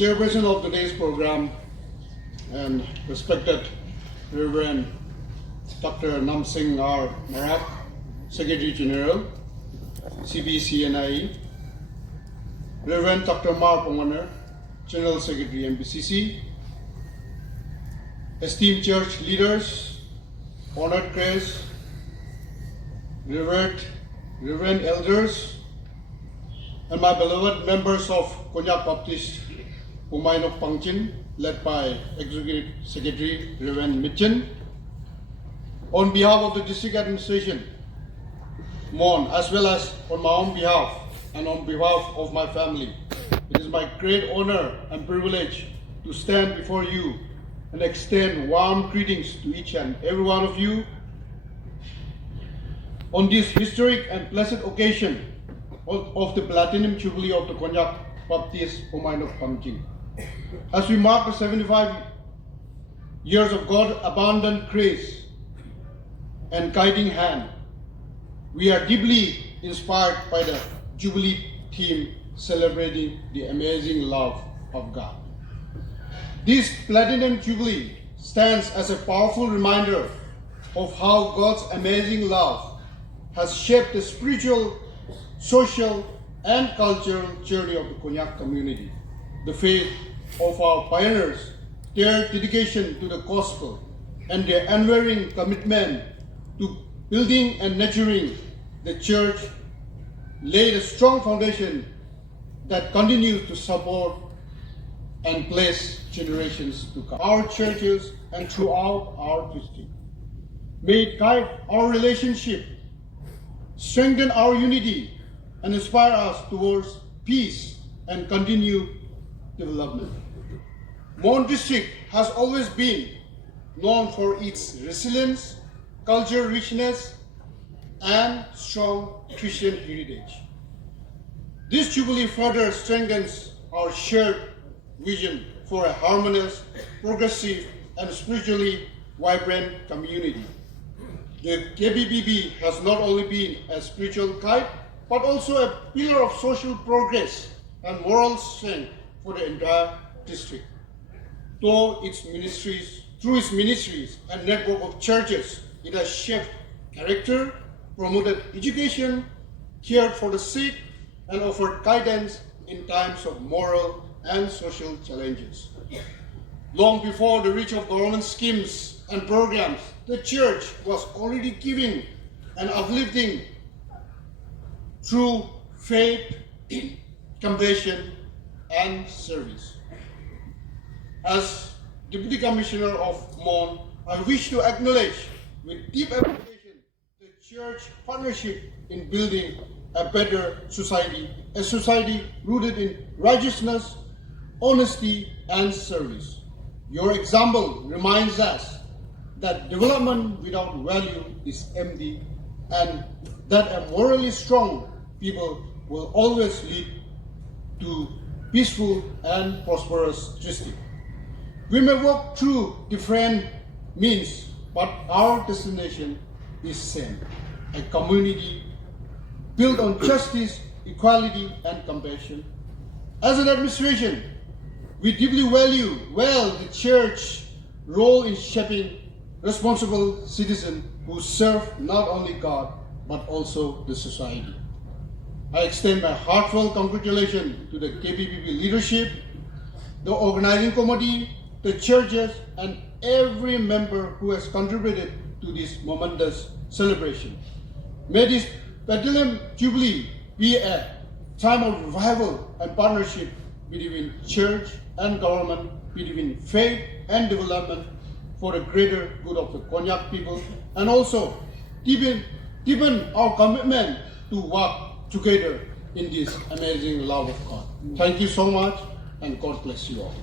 chairperson of today's program and respected Reverend Dr. Nam Singh R. Marak, Secretary General, CBCNIE, Reverend Dr. Mar Ponganer, General Secretary MPCC, esteemed church leaders, honored guests, Reverend elders, and my beloved members of Konyak Baptist Umainok Pangchin, led by Executive Secretary Reverend Mitchen. On behalf of the district administration, Mon, as well as on my own behalf and on behalf of my family, it is my great honor and privilege to stand before you and extend warm greetings to each and every one of you on this historic and blessed occasion of the Platinum Jubilee of the Konyak Baptist Umainok Pangchin. As we mark the 75 years of God's abundant grace and guiding hand, we are deeply inspired by the Jubilee theme celebrating the amazing love of God. This Platinum Jubilee stands as a powerful reminder of how God's amazing love has shaped the spiritual, social, and cultural journey of the Konyak community. The faith of our pioneers, their dedication to the gospel, and their unwavering commitment to building and nurturing the church laid a strong foundation that continues to support and bless generations to come. Our churches and throughout our district. May it guide our relationship, strengthen our unity, and inspire us towards peace and continued development. Mon District has always been known for its resilience, cultural richness, and strong Christian heritage. This Jubilee further strengthens our shared vision for a harmonious, progressive, and spiritually vibrant community. The KBBB has not only been a spiritual guide, but also a pillar of social progress and moral strength for the entire district. Through its ministries and network of churches, it has shaped character, promoted education, cared for the sick, and offered guidance in times of moral and social challenges. Long before the reach of government schemes and programs, the church was already giving and uplifting through faith, compassion, and service. As Deputy Commissioner of Mon, I wish to acknowledge with deep appreciation the church partnership in building a better society, a society rooted in righteousness, honesty, and service. Your example reminds us that development without value is empty, and that a morally strong people will always lead to peaceful and prosperous district. We may walk through different means, but our destination is same: a community built on justice, equality, and compassion. As an administration, we deeply value the church's role in shaping responsible citizens who serve not only God, but also the society. I extend my heartfelt congratulations to the KBBB leadership, the organizing committee, the churches, and every member who has contributed to this momentous celebration. May this Platinum Jubilee be a time of revival and partnership between church and government, between faith and development for the greater good of the Konyak people, and also deepen our commitment to work together in this amazing love of God. Thank you so much, and God bless you all.